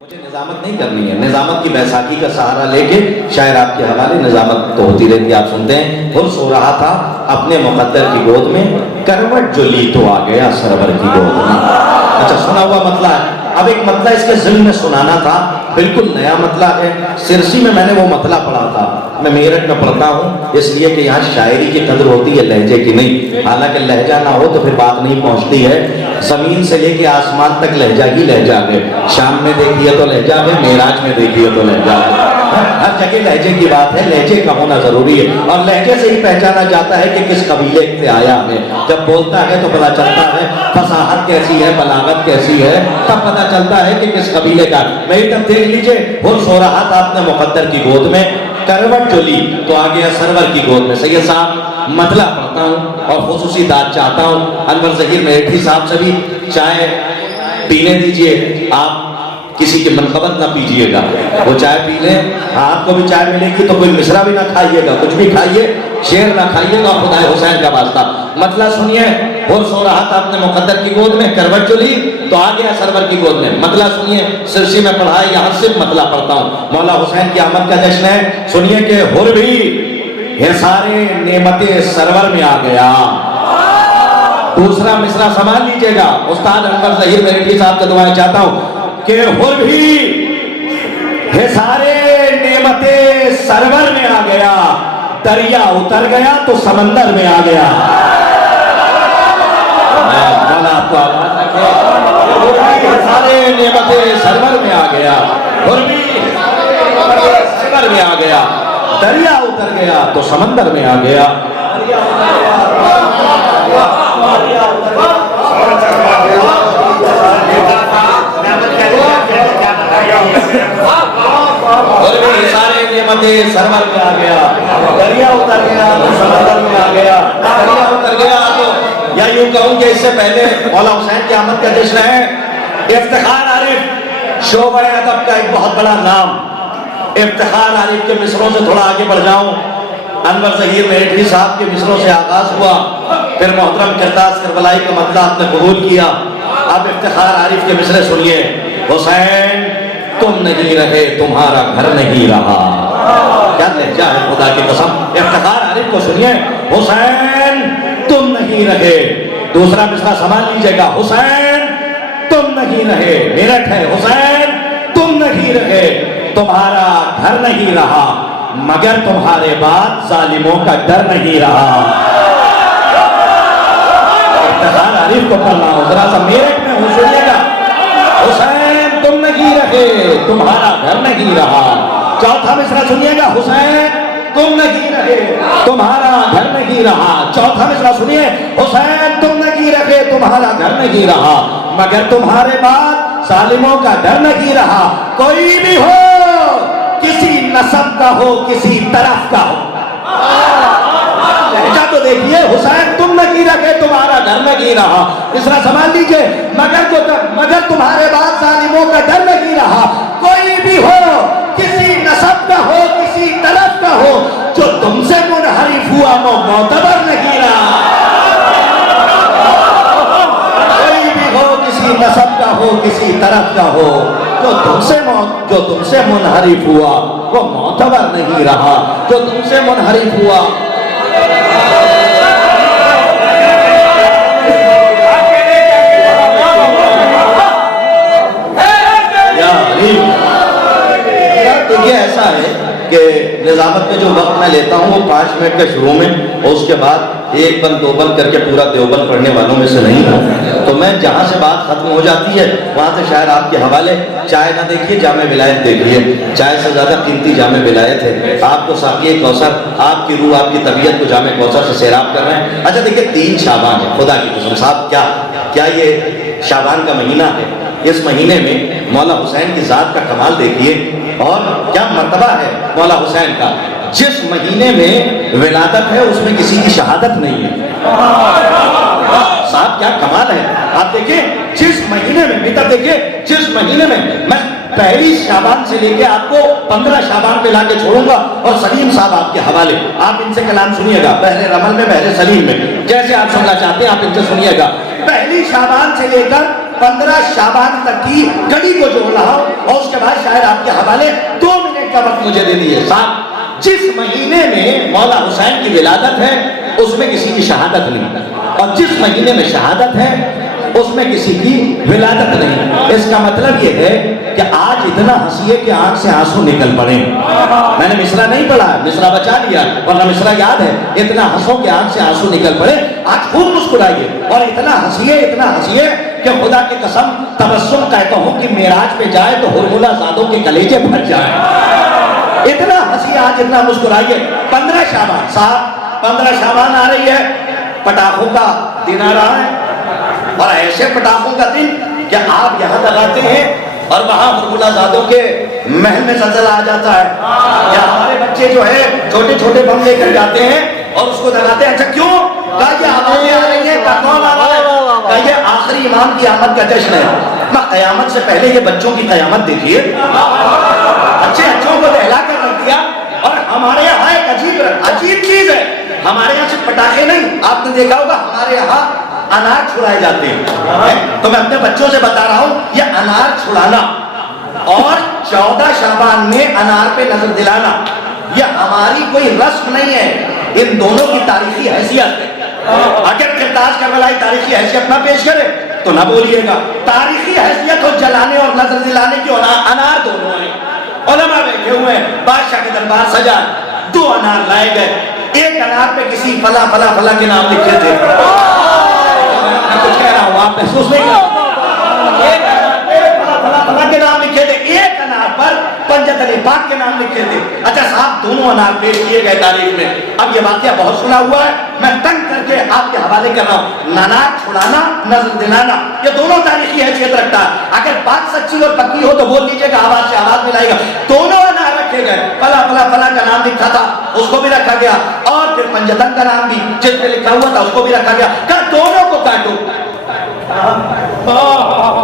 मुझे निजामत नहीं करनी है। निजामत की बैसाखी का सहारा लेके शायर आपके हवाले निजामत तो होती रहती है, आप सुनते हैं। खुद सो रहा था अपने मुकद्दर की गोद में, करवट जो ली तो आ गया सरवर की गोद में। अच्छा, सुना हुआ मतला है। अब एक मतला इसके ज़िल में सुनाना था, बिल्कुल नया मतला है। सिरसी में मैंने वो मतला पढ़ा था, मैं मेरठ में पढ़ता हूँ, इसलिए कि यहाँ शायरी की कदर होती है, लहजे की नहीं। हालांकि लहजा ना हो तो फिर बात नहीं पहुँचती है। जमीन से लेके आसमान तक लहजा ही लहजा है। शाम में देखिए तो लहजा है, मेराज में देखिए तो लहजा है। हर जगह लहजे की बात है, लहजे का होना जरूरी है। और लहजे से ही पहचाना जाता है कि किस कबीले से आया है। जब बोलता है तो पता चलता है फसाहत कैसी है, बलागत कैसी है, तब पता चलता है कि किस कबीले का। मेरी तब देख लीजिए, वो सो रहा था अपने मुकद्दर की गोद में, करवट जो ली तो आ गया सरवर की गोद में। सैयद साहब मतला पढ़ता हूँ और खुसूसी दाद चाहता हूँ। अनवर ज़हीर मेरठी साहब से भी चाय पीने दीजिए, आप किसी की मनकबत ना पीजिएगा, वो चाय पी लें। आपको भी चाय मिलेगी तो कोई मिश्रा भी ना खाइएगा, कुछ भी खाइए, शेर ना खाइएगा, खुदा हुसैन का वास्ता। मतलब सुनिए, वो सो रहा था अपने मुकद्दर की गोद में, करवट जो ली तो आ गया सरवर की गोद में। मतलब सुनिए, सिरसी में पढ़ा है, यहाँ सिर्फ मतलब पढ़ता हूँ। मौला हुसैन की आमद का जश्न है। सुनिए कि हुर भी ये सारे नेमते सरवर में आ गया। दूसरा मिसरा संभाल लीजिएगा, उस्ताद अनवर ज़हीर मेरठी साहब से दुआएं चाहता हूँ कि हुर भी ये सारे नेमते सरवर में आ गया, दरिया उतर गया तो समंदर में आ गया। आपको आवाज रखे, सारे नेमते सरवर में आ गया, हुर भी सरवर में आ गया, दरिया उतर गया तो समंदर में आ गया। सारे नेमते सरवर में आ गया, दरिया उतर गया तो समंदर में आ गया। दरिया उतर गया तो या यूं कहूं कि इससे पहले मौला हुसैन की आमद का जश्न है। इफ्तिखार आरिफ शोबे अदब का एक बहुत बड़ा नाम। इफ्तिखार आरिफ के मिसरों से थोड़ा आगे बढ़ जाऊं। अनवर ज़हीर मेरठी साहब के मिसरों से आगाज हुआ, फिर मोहतरम किरदास करबलाई का मतला आपने कबूल किया। अब इफ्तिखार आरिफ के मिसरे सुनिए। हुसैन तुम नहीं रहे, तुम्हारा घर नहीं रहा। क्या लहजा है खुदा की कसम। इफ्तिखार आरिफ को सुनिए, हुसैन तुम नहीं रहे। दूसरा मिसरा संभाल लीजिएगा, हुसैन तुम नहीं रहे। मेरठ है, हुसैन तुम नहीं रहे, तुम्हारा घर नहीं रहा, मगर तुम्हारे बाद जालिमों का डर नहीं रहा। इफ्तिखार आरिफ को पढ़ना हो, जरा सा मेरठ में हो, सुनिएगा। हुसैन तुम नहीं रहे, तुम्हारा घर नहीं रहा। चौथा मिसरा सुनिएगा, हुसैन तुम नहीं रहे, तुम्हारा घर नहीं रहा। चौथा मिसरा सुनिए, हुसैन तुम नहीं रहे, तुम्हारा घर नहीं रहा, मगर तुम्हारे बाद जालिमों का डर नहीं रहा। कोई भी हो, किसी नस्ब का हो, किसी तरफ का हो, लहजा तो देखिए। हुसैन तुम नहीं रखे, तुम्हारा घर नहीं रहा। तीसरा संभाल लीजिए, मगर तुम्हारे बाद जालिमों का डर नहीं रहा। कोई भी हो, किसी नस्ब का हो, किसी तरफ का हो, जो तुमसे मुनहरिफ हुआ वो मोतबर नहीं रहा। कोई भी हो, किसी नस्ब का हो, किसी तरफ का हो, जो तुमसे मुनहरिफ हुआ वो मोतबर नहीं रहा। जो तुमसे मुनहरिफ हुआ देखिए, ऐसा है कि निजामत में जो वक्त मैं लेता हूँ वो 5 मिनट के शुरू में, और उसके बाद एक बंद दो बंद करके पूरा देवबंद पढ़ने वालों में से नहीं हूँ। तो मैं जहाँ से बात खत्म हो जाती है वहाँ से शायद आपके हवाले। चाय ना देखिए, जामे विलायत देखिए। चाय से ज्यादा कीमती जामे विलायत है। आपको साक़ी कौसर, आपकी रूह, आपकी तबीयत को जामे कौसर से सैराब कर रहे हैं। अच्छा देखिए, 3 शाबान है, खुदा की कसम साहब, क्या ये शाबान का महीना है। इस महीने में मौला हुसैन की जात का कमाल देखिए, और क्या मर्तबा है मौला हुसैन का। जिस महीने में विलादत है उसमें किसी की शहादत नहीं है। साहब क्या कमाल है। आप देखिए, जिस महीने में बेटा देखिए, जिस महीने में मैं पहली शाबान से लेके आपको 15 शाबान पे लाके छोड़ूंगा, और सलीम साहब आपके हवाले, आप इनसे कलाम सुनिएगा, बहरे रमल में, बहरे सलीम में, जैसे आप सुनना चाहते हैं आप इनसे सुनिएगा। पहली शाबान से लेकर 15 शाबान तक की घड़ी को जोड़ रहा हूं और उसके बाद शायर आपके हवाले 2 मिनट का वक्त मुझे दे दीजिए। साहब, जिस महीने में मौला हुसैन की विलादत है उसमें किसी की शहादत नहीं, और जिस महीने में शहादत है उसमें किसी की विलादत नहीं। इसका मतलब यह है कि आज इतना हंसिए कि आंख से आंसू निकल पड़े। मैंने मिसरा नहीं पढ़ा, मिसरा बचा लिया, वरना मिसरा याद है। इतना हंसो कि आंख से आंसू निकल पड़े। आज खूब मुस्कुराइए और इतना हंसिए कि खुदा की कसम तबस्सुम कहता हूं कि मेराज पे जाए तो हुरमुला ज़ादों के कलेजे फट जाए। इतना हंसिए आज, इतना मुस्कुराइए। 15 शाबान साहब, 15 शाबान आ रही है, पटाखों का दिन आ रहा है, और ऐसे पटाखों का दिन कि आप यहाँ लगाते हैं और वहां हुरमुलाज़ादों के महल में जलजला आ जाता है। या हमारे बच्चे जो है छोटे छोटे बम लेकर जाते हैं और उसको लगाते हैं। अच्छा क्यों? कहा ये आवाजें आ रही है, कौन आ रहा है? कहा ये आखिरी इमाम की आमद का जश्न है। ना कयामत से पहले ये बच्चों की कयामत देखिए, बच्चों को दहला कर रख दिया। और हमारे यहाँ एक अजीब चीज है, हमारे यहाँ सिर्फ पटाखे नहीं, आपने देखा होगा हमारे यहाँ अनार छुड़ाए जाते हैं। तो मैं अपने बच्चों से बता रहा हूं, ये अनार छुड़ाना और 14 शाबान में अनार पे नजर दिलाना, ये हमारी कोई रस्म नहीं है, इन दोनों की तारीखी हैसियत है। अगर किरदार करबलाई तारीखी हैसियत ना पेश करे तो ना बोलिएगा। तारीखी हैसियत हो जलाने और नजर दिलाने की, अनार दोनों है। उलमा बैठे हुए हैं, बादशाह के दरबार सजा, 2 अनार लाए गए। एक अनार पे किसी फला फला फला के नाम लिखे थे। कुछ कह रहा हूं, आप महसूस नहीं कर? एक अनार पे फला फला के नाम लिखे थे, एक अनार पर पंजत अली पाक के नाम लिखे थे। अच्छा साहब, दोनों अनार पेश किए गए तारीख में। अब ये वाकया बहुत सुना हुआ है, मैं तंग करके आपके हवाले कर रहा हूं। अनार छुड़ाना, नजर दिलाना, ये दोनों तारीखी हैसियत रखता है। अगर बात सच्ची और पक्की हो तो बोल लीजिएगा, आवाज से आवाज मिलाएगा। दोनों अनार रखे गए, फला फला फला का नाम लिखा था उसको भी रखा गया, और फिर पंजतन का नाम भी जिस पे लिखा हुआ था उसको भी रखा गया। कहा दोनों को काटो।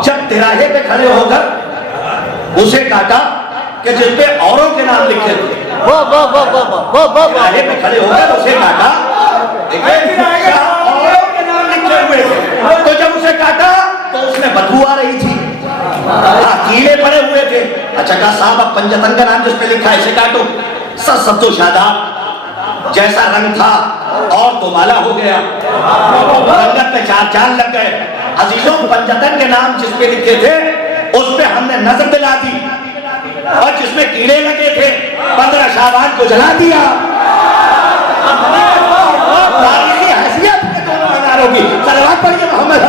जब तिराहे पे खड़े होकर उसे काटा कि जिस पे औरों के नाम लिखे थे, तिराहे पे खड़े होकर उसे काटा, औरों के नाम लिखे हुए थे। तो जब उसे काटा तो उसमें बदबू आ रही थी, कीड़े पड़े हुए थे। अच्छा कहा साहब, अब पंजतन का नाम जिस पे लिखा है इसे काटो। सब तो शादाब जैसा रंग था और तो माला हो गया, रंगत में 4 चांद लग गए। अजीजों, पंजतन के नाम जिस पे लिखे थे उस पे हमने नजर दिला दी, और जिसमें कीड़े लगे थे 15 शाबान को जला दिया। तारीखी हैसियत के दोनों अनारों की सलवात पढ़िए मोहम्मद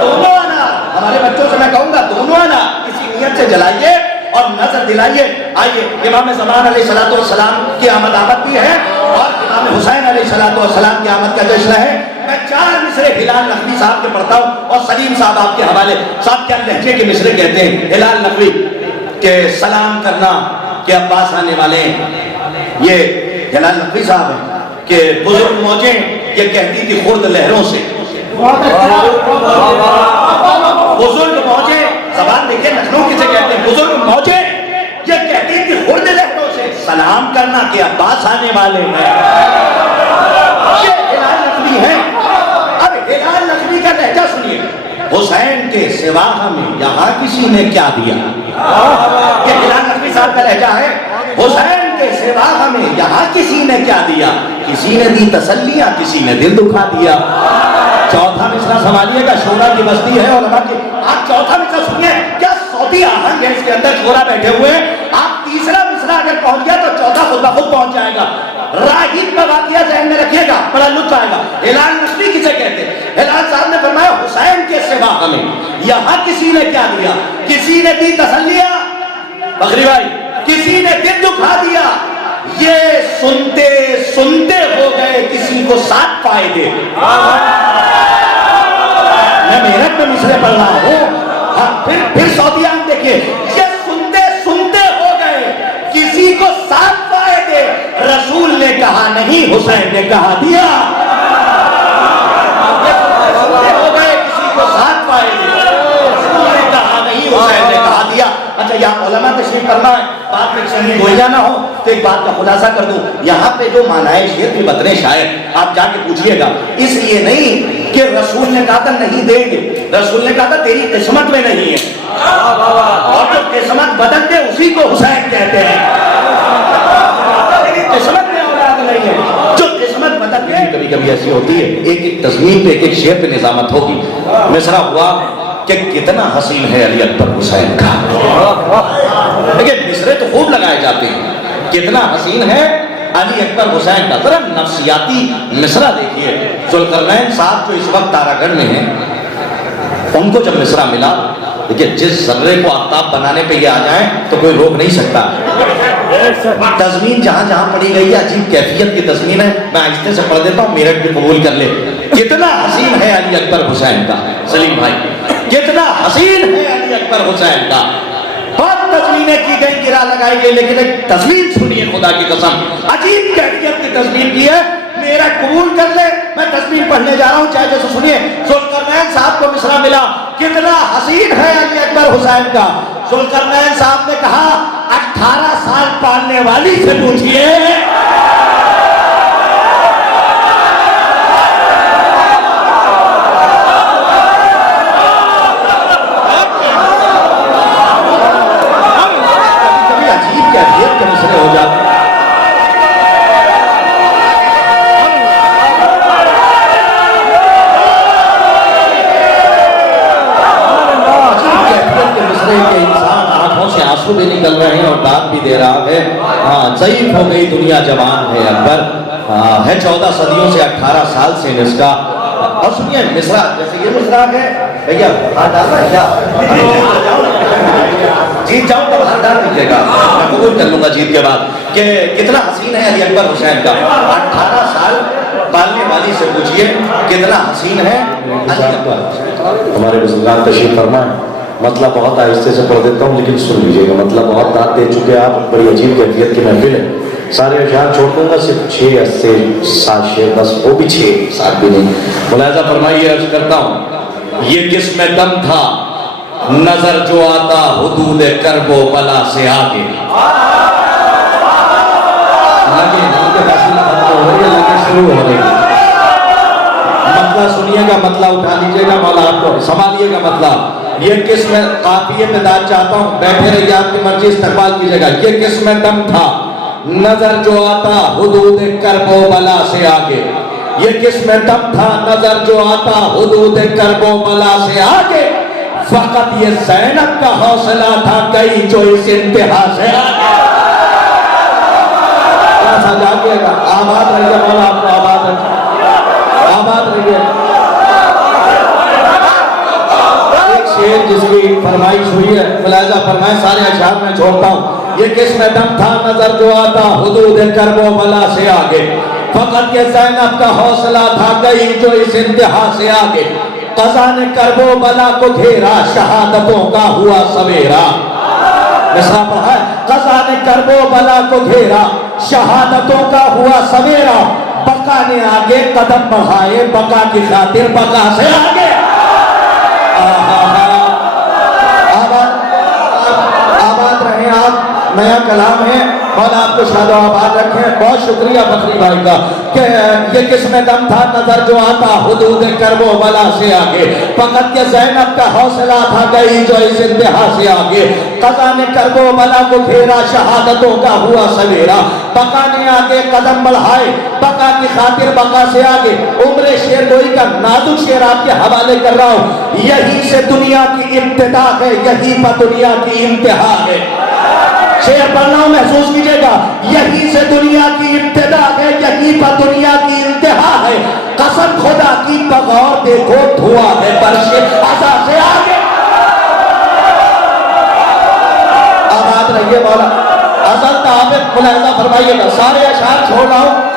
दोनों अनार हमारे बच्चों से मैं कहूंगा, दोनों अनार इसी नियत से जलाइए और नजर दिलाइए। आइए, इमाम ज़मान अलैहिस्सलातु वस्सलाम की आमद भी है और इमाम हुसैन अलैहिस्सलातु वस्सलाम की आमद का जश्न है। मैं 4 मिसरे हिलाल नकवी साहब के पढ़ता हूँ और सलीम साहब आपके हवाले। साहब क्या लहजे के मिसरे कहते हैं हिलाल नकवी के सलाम करना के अब्बास आने वाले, ये हिलाल नकवी साहब है कि बुजुर्ग मौजें ये कहती थी खुर्द लहरों से। बुजुर्ग मौजें, जबान देखिए लखनऊ किसे कहते हैं, बुजुर्ग मौजें ये कहती थी खुर्द लहरों से सलाम करना के अब्बास आने वाले हैं। ये हिलाल नकवी है। अब हिलाल नकवी का लहजा सुनिए, हुसैन के सिवा हमें यहाँ किसी ने क्या दिया। ये हिलाल नकवी साहब का लहजा है, हुसैन के सिवा हमें यहाँ किसी ने क्या दिया, किसी ने दी तसल्लियां, किसी ने दिल दुखा दिया। चौथा मिसरा संभालिएगा, शोरा की बस्ती है और आप चौथा मिसरा सुनिए, क्या सौदी आहंग है इसके अंदर, शोरा बैठे हुए हैं। आप तीसरा मिसरा अगर पहुंच गया तो चौथा खुद ब खुद पहुंच जाएगा। राहिब का वाकया ज़हन में रखिएगा, बड़ा लुत्फ आएगा। हिलाल नकवी किसे कहते हैं? हिलाल साहब ने फरमाया हुसैन के सिवा हमें यहाँ किसी ने क्या दिया, किसी ने दी तसल्लियां, बकरी भाई, किसी ने दिल दुखा दिया। ये सुनते सुनते हो गए किसी को 7 फायदे। मैं मेरठ में मिसरे पढ़ रहा हूँ। हाँ, फिर सौदिया में देखिए, ये सुनते सुनते हो गए किसी को 7 फायदे। रसूल ने कहा नहीं, हुसैन ने कहा दिया। सुनते हो गए किसी को 7 फायदे, रसूल ने कहा नहीं, हुसैन ने कहा दिया। अच्छा, यहाँ उलमा तशरीफ करना है, बात में शरीफ बोल जाना हो तो एक बात का खुलासा कर दूं, यहाँ पे जो मानाए शेर भी बतने शायर आप जाके पूछिएगा, इसलिए नहीं कि रसूल ने कहा था नहीं देंगे, रसूल ने कहा था तेरी किस्मत में नहीं है, और जो किस्मत बदल दे उसी को हुसैन कहते हैं। तेरी किस्मत में औलाद नहीं है, जो किस्मत बदल दे। कभी कभी ऐसी होती है, एक एक तस्मीर पे एक एक शेर पे निजामत होगी। मिसरा हुआ कि कितना हसीन है अली अकबर हुसैन का। देखिए मिसरे तो खूब लगाए जाते हैं, कितना हसीन है अली अकबर हुसैन का। जरा नफ्सियाती मिसरा देखिए। जुल्करनैन साहब जो इस वक्त तारागढ़ में हैं, उनको जब मिसरा मिला, देखिए जिस जर्रे को आफ्ताब बनाने पे ये आ जाए तो कोई रोक नहीं सकता। तजमीन जहां जहां पड़ी गई है अजीब कैफियत की तजमीन है, मैं आहिस्ते से पढ़ देता हूँ, मेरठ भी कबूल कर ले। कितना हसीन है अली अकबर हुसैन का, सलीम भाई, कितना हसीन है अली अकबर हुसैन का। बहुत तस्वीरें की गई, गिरा लगाई गई, लेकिन एक तस्वीर सुनिए खुदा की कसम, अजीब कैफियत की तस्वीर की है। मेरा कबूल कर ले, मैं तस्वीर पढ़ने जा रहा हूं, चाहे जैसे सुनिए। जुल्करनैन साहब को मिसरा मिला, कितना हसीन है अली अकबर हुसैन का। जुल्करनैन साहब ने कहा 18 साल पालने वाली से पूछिए। कैफियत के मिसरे हो जाते हैं। कैफियत के मिसरे के इंसान आंखों से आंसू भी निकल रहे हैं और दाद भी दे रहा है। हाँ, ज़ईफ हो गई दुनिया, जवान है अकबर, है 14 सदियों से 18 साल से इसका। और सुनिए मिसरा, जैसे ये मिसरा है भैया, जीत जाऊं तो बाहर डाल दीजिएगा, मैं कबूल कर लूंगा जीत के बाद। कि कितना हसीन है अली अकबर हुसैन का। 18 साल पालने वाली से पूछिए कितना हसीन है अली अकबर। हमारे बुजुर्गान तशरीफ फरमाए, मतलब बहुत आहिस्ते से पढ़ देता हूँ लेकिन सुन लीजिएगा, मतलब बहुत दाद दे चुके आप, बड़ी अजीब कैफियत की महफिल है। सारे अशार छोड़ दूंगा, सिर्फ 6 से 7 शेर, बस वो भी 6-7 भी नहीं। मुलाजा फरमाइए, अर्ज करता हूँ, ये किसमें दम था नजर जो आता हुदूद करबो बला से आगे। लगे लगे फैसला खत्म हो रही है, लगे शुरू हो रही है। मतलब सुनिएगा, मतलब उठा लीजिएगा, मौला आपको संभालिएगा। मतलब ये किसमें, काफिये में दाद चाहता हूँ, बैठे रहिए, आपकी मर्जी इस्तेमाल कीजिएगा। ये किसमें दम था नजर जो आता हुदूद करबो बला से आगे। ये किसमें दम था नजर जो आता हुदूद करबो बला से आगे। फकत ये ज़ैनब का हौसला था कई जो इस इंतहा से जागिएगा। आबाद रहिए, मौला आपको आबाद रखे, आबाद रहिए। एक शेर जिसकी फरमाइश हुई है, मुलाजा फरमाए, सारे अशार में छोड़ता हूँ। ये किसमें दम था नजर जो आता हुदूद करबो बला से आगे। फकत ये ज़ैनब का हौसला था कई जो इस इंतहा से आगे। क़ज़ा ने करबो बला को घेरा शहादतों का हुआ सवेरा। मिसरा पढ़ा, क़ज़ा ने करबो बला को घेरा शहादतों का हुआ सवेरा। बका ने आगे कदम बढ़ाए बका की खातिर बका से आगे। आबाद रहे आप, नया कलाम है, मौला आपको शादो आबाद रखें। बहुत शुक्रिया बकरी भाई का कि ये किसमें दम था नजर जो आता हुदूद करबो बला से आगे। फकत ये ज़ैनब का हौसला था गई जो इस इंतहा से आगे। क़ज़ा ने करबो बला को घेरा शहादतों का हुआ सवेरा। बका ने आगे कदम बढ़ाए बका की खातिर बका से आगे। उम्र शेर गोई का नाजुक शेर आपके हवाले कर रहा हूँ। यही से दुनिया की इब्तिदा है, यही पर दुनिया की इंतहा है। शेर पढ़ना हूं, महसूस कीजिएगा। यही से दुनिया की इब्तिदा है, यही पर दुनिया की इंतहा है। कसम खुदा की बगौर देखो धुआं है बरशे अज़ा से आगे। आबाद रहिए मौला। अज़ल ताबिद मुलाहिजा फरमाइएगा, सारे अशार छोड़ रहा हूं।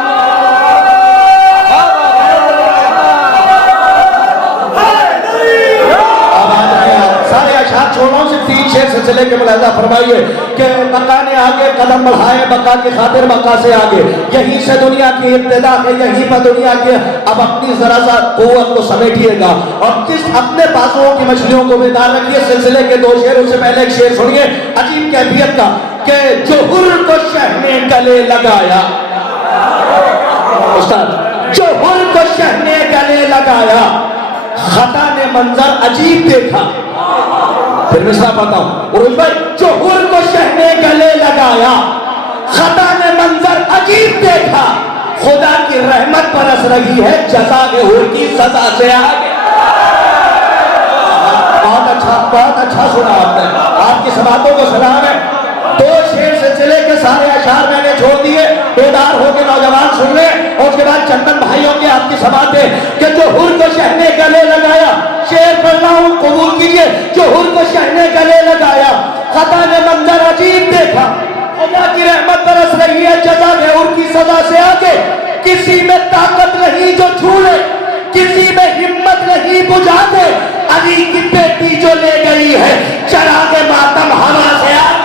छोड़ रहा हूं, सिर्फ 3 शेर सिलसिले के मुलाहिजा फरमाइए कि बका ने आगे कदम बढ़ाए बका की खातिर बका से आगे। यहीं से दुनिया की इब्तिदा है, यहीं पर दुनिया के। अब अपनी जरा सा कुव्वत को समेटिएगा और जिस अपने बाजुओं की मछलियों को बेदार रखिए। सिलसिले के 2 शेरों से पहले एक शेर सुनिए अजीब कैफियत का कि जो हुर को शह ने गले लगाया। उस्ताद, जो हुर को शह ने गले लगाया खता ने मंजर अजीब देखा। फिर मिसरा बताऊं उरुज भाई, जो हुर को शहने गले लगाया, खता ने मंजर अजीब देखा, खुदा की रहमत बरस रही है जजा के हुर की सजा से आगे। बहुत अच्छा सुना आपने, आपकी समातों को सलाम है। दो शेर सिलसिले के सारे अशार मैंने छोड़ दिए, बेदार होकर नौजवान सुन ले, और उसके बाद चंदन भाइयों के आपकी समातें कि जो हुर को शहने गले लगाया, शेर पढ़ रहा हूं कबूल कीजिए। जो हुर को शहने गले लगाया, खता ने मंजर अजीब देखा, खुदा की रहमत बरस रही है जजा के हुर की सजा से आगे। किसी में ताकत नहीं जो छू ले, किसी में हिम्मत नहीं बुझा दे, अली की बेटी जो ले गई है चरागे मातम हवा से आगे।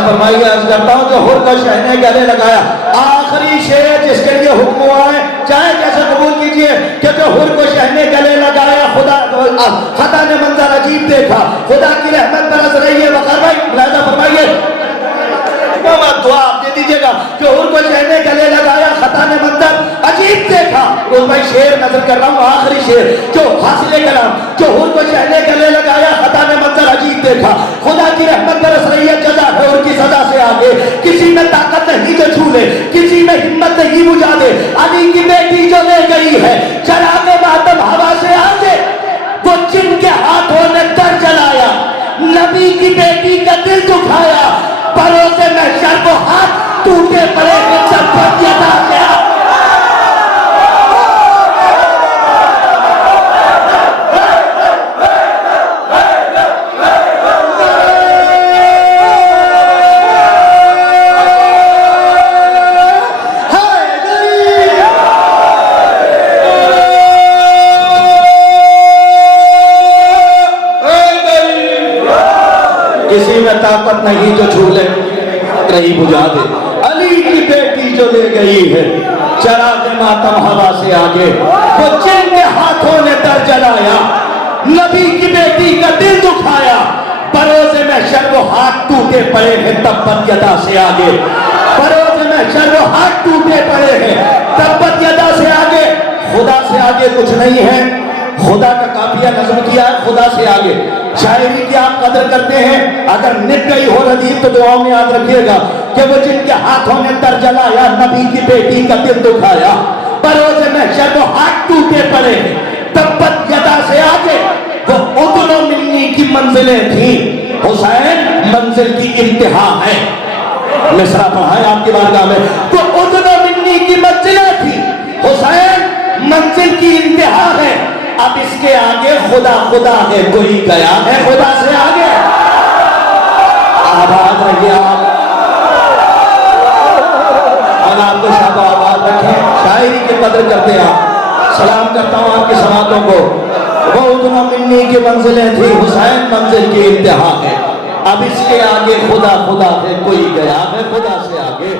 फरमाइए, अर्ज करता हूं जो हुर को शहने गले लगाया, आखिरी शेर जिसके लिए हुक्म हुआ है, चाहे कैसे कबूल कीजिए कि जो हुर को शहने गले लगाया, खुदा खता ने मंजर अजीब देखा, खुदा की रहमत बरस रही है। वकार भाई मुलाहिजा फरमाइए, दुआ आप दे दीजिएगा। जो हुर को शहने गले लगाया, खता ने मंजर अजीब देखा। तो भाई शेर नजर कर रहा हूं, आखिरी शेर जो हासिल कलाम, जो हुर को शहने गले लगाया, खता ने मंजर अजीब देखा, खुदा की रहमत बरस रही है जजा है उनकी सजा से आगे। किसी में ताकत नहीं जो छू ले, किसी में हिम्मत नहीं बुझा दे, अली की बेटी जो ले गई है चरागे मातम हवा से आगे। वो जिनके हाथों ने दर जलाया, नबी की बेटी का दिल दुखाया, परोसे महशर को हाथ टूटे पड़े हैं सब यदा से आगे। किसी में ताकत नहीं जो छू ले, नहीं बुझा दे, अली की बेटी जो ले गई है चरागे मातम हवा से आगे। वो जिनके हाथों ने दर जलाया, नबी की बेटी का दिल दुखाया, परोसे में शर वो हाथ टूटे पड़े हैं तब्बत यदा से आगे। परोसे में शर वो हाथ टूटे पड़े हैं तब्बत यदा से आगे। खुदा से आगे कुछ नहीं है, खुदा का काफिया नज़्म किया है, खुदा से आगे। शायरी की आप कदर करते हैं, अगर निक गई हो रदीफ तो दुआओं में याद रखिएगा कि वो जिनके हाथों ने दर जलाया, नबी की बेटी का दिल दुखाया, परोसे में शर वो हाथ टूटे पड़े तब्बत यदा से आगे। वो उदनो मिलनी की मंजिलें थी, हुसैन मंजिल की इंतहा है। मिसरा पढ़ाए आपकी बारगाह में, वो उदनो मिलनी की मंजिलें थी, हुसैन मंजिल की इंतहा है। अब इसके आगे खुदा खुदा है, कोई गया है खुदा से आगे। आबाद रहिए आप, और आपको शादा आबाद रखें। शायरी की कदर करते हैं आप। सलाम करता हूँ आपकी समातों को। वो उतना मिलनी की मंजिलें थी, हुसैन मंजिल की इंतहा है। अब इसके आगे खुदा खुदा है, कोई गया है खुदा से आगे।